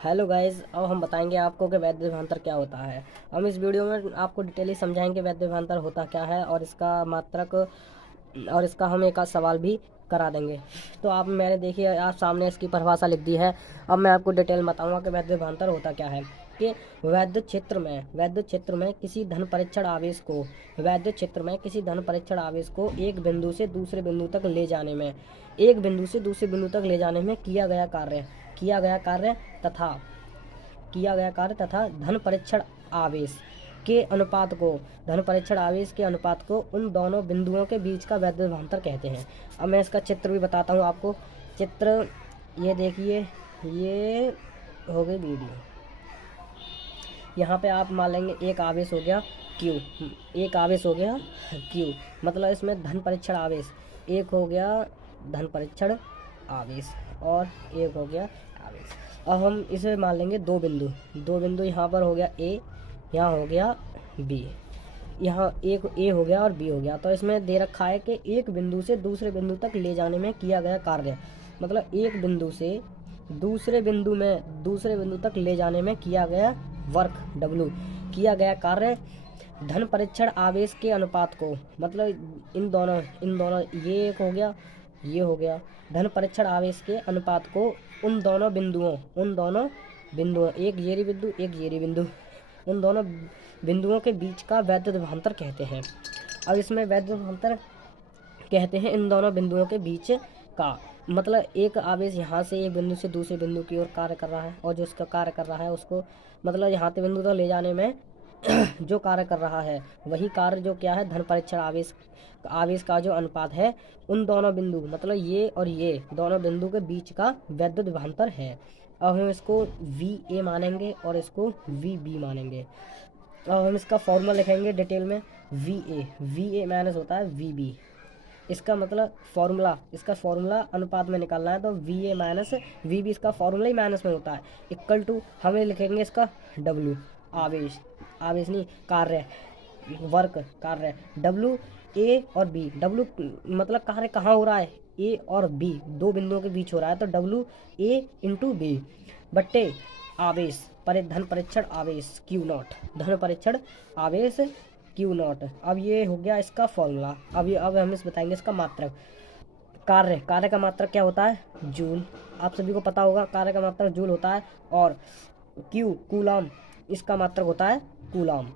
Hello guys, अब हम बताएंगे आपको कि वैद्य विभांतर क्या होता है। हम इस वीडियो में आपको डिटेली समझाएंगे वैद्य विभांतर होता क्या है और इसका मात्रक और इसका हम एक आध सवाल भी करा देंगे। तो आप मैंने देखिए आप सामने इसकी परिभाषा लिख दी है। अब मैं आपको डिटेल बताऊंगा कि वैद्य विभांतर होता क्या है। कि वैद्य क्षेत्र में किसी धन परीक्षण आवेश को एक बिंदु से दूसरे बिंदु तक ले जाने में किया गया कार्य तथा धन परीक्षण आवेश के अनुपात को उन दोनों बिंदुओं के बीच का वैद्य विभांतर कहते हैं। अब मैं इसका चित्र भी बताता हूँ आपको। चित्र ये देखिए, ये हो गई वीडियो। यहाँ पे आप मान लेंगे एक आवेश हो गया क्यू, मतलब इसमें धन परीक्षण आवेश एक हो गया, धन परीक्षण आवेश और एक हो गया आवेश। अब हम इसे मान लेंगे दो बिंदु यहाँ पर हो गया ए, यहाँ हो गया बी, यहाँ एक ए हो गया और बी हो गया। तो इसमें दे रखा है कि एक बिंदु से दूसरे बिंदु तक ले जाने में किया गया कार्य, मतलब एक बिंदु से दूसरे बिंदु तक ले जाने में किया गया वर्क W, किया गया कार्य धन परीक्षण आवेश के अनुपात को, मतलब इन दोनों ये एक हो गया, ये हो गया, धन परीक्षण आवेश के अनुपात को उन दोनों बिंदुओं एक येरी बिंदु उन दोनों बिंदुओं के बीच का वैद्य विभांतर कहते हैं। अब इसमें वैद्य विभांतर कहते हैं इन दोनों बिंदुओं के बीच का, मतलब एक आवेश यहाँ से एक बिंदु से दूसरे बिंदु की ओर कार्य कर रहा है और जो उसका कार्य कर रहा है उसको, मतलब यहाँ से बिंदु तक ले जाने में जो कार्य कर रहा है वही कार्य जो क्या है, धन परीक्षण आवेश का जो अनुपात है उन दोनों बिंदु, मतलब ये और ये दोनों बिंदु के बीच का वैद्युत विभांतर है। अब हम इसको VA मानेंगे और इसको VB मानेंगे। अब हम इसका फॉर्मूला लिखेंगे डिटेल में। VA माइनस होता है VB, इसका मतलब इसका फॉर्मूला अनुपात में निकालना है तो VA माइनस VB, इसका फॉर्मूला ही माइनस में होता है, इक्वल टू हमें लिखेंगे इसका W, आवेश नहीं, कार्य W A और B। W मतलब कार्य कहाँ हो रहा है, A और B दो बिंदुओं के बीच हो रहा है, तो W A इंटू B बट्टे आवेश धन परीक्षण आवेश Q0। अब ये हो गया इसका फॉर्मूला। अब हम इस बताएंगे इसका मात्रक। कार्य का मात्रक क्या होता है, जूल। आप सभी को पता होगा कार्य का मात्रक जूल होता है। और कूलाम, इसका मात्रक होता है कूलाम।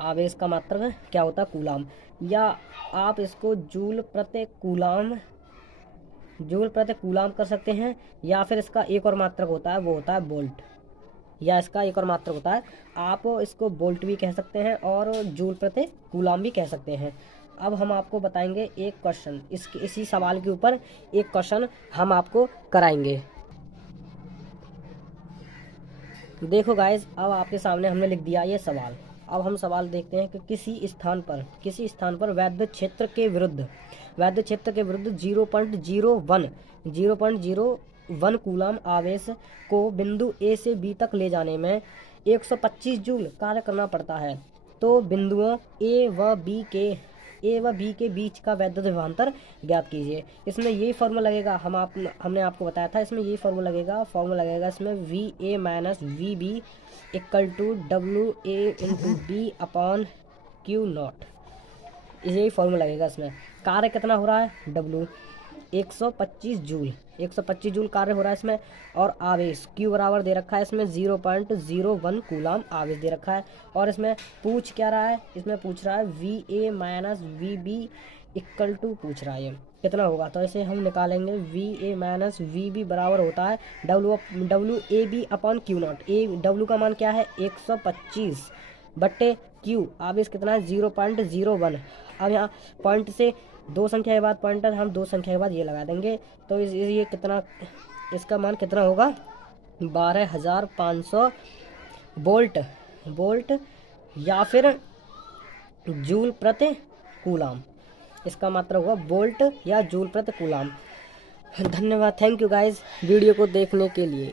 आवेश का मात्रक क्या होता है, कूलाम, या आप इसको जूल प्रति कूलाम कर सकते हैं, या फिर इसका एक और मात्रक होता है, वो होता है वोल्ट, या इसका एक और मात्रक होता है, आप इसको वोल्ट भी कह सकते हैं और जूल प्रति कूलाम भी कह सकते हैं। अब हम आपको बताएंगे एक क्वेश्चन, इसी सवाल के ऊपर एक क्वेश्चन हम आपको कराएंगे। देखो गाइस, अब आपके सामने हमने लिख दिया ये सवाल। अब हम सवाल देखते हैं कि किसी स्थान पर वैद्य क्षेत्र के विरुद्ध 0.01 कूलाम आवेश को बिंदु A से B तक ले जाने में 125 जूल कार्य करना पड़ता है। तो बिंदुओं A व B के बीच का वैद्युत विभांतर ज्ञात कीजिए। इसमें यही फॉर्मूला लगेगा, हमने आपको बताया था, इसमें यही फॉर्मूला लगेगा इसमें VA minus VB equal to WA into B upon Q0, यही फॉर्मूला लगेगा। इसमें कार्य कितना हो रहा है, W 125 जूल कार्य हो रहा है इसमें, और आवेश Q बराबर दे रखा है इसमें 0.01 कूलाम आवेश दे रखा है। और इसमें पूछ क्या रहा है, इसमें पूछ रहा है VA minus VB equal to पूछ रहा है कितना होगा। तो इसे हम निकालेंगे, VA माइनस VB बराबर होता है WAB अपॉन Q0। W का मान क्या है 125 बट्टे Q, आवेश कितना है 0.01। अब यहाँ पॉइंट से दो संख्या के बाद पॉइंटर, हम दो संख्या के बाद ये लगा देंगे, तो ये कितना, इसका मान कितना होगा 12,500 वोल्ट या फिर जूल प्रति कूलाम। इसका मात्रक होगा वोल्ट या जूल प्रति कूलाम। धन्यवाद, थैंक यू गाइज वीडियो को देखने के लिए।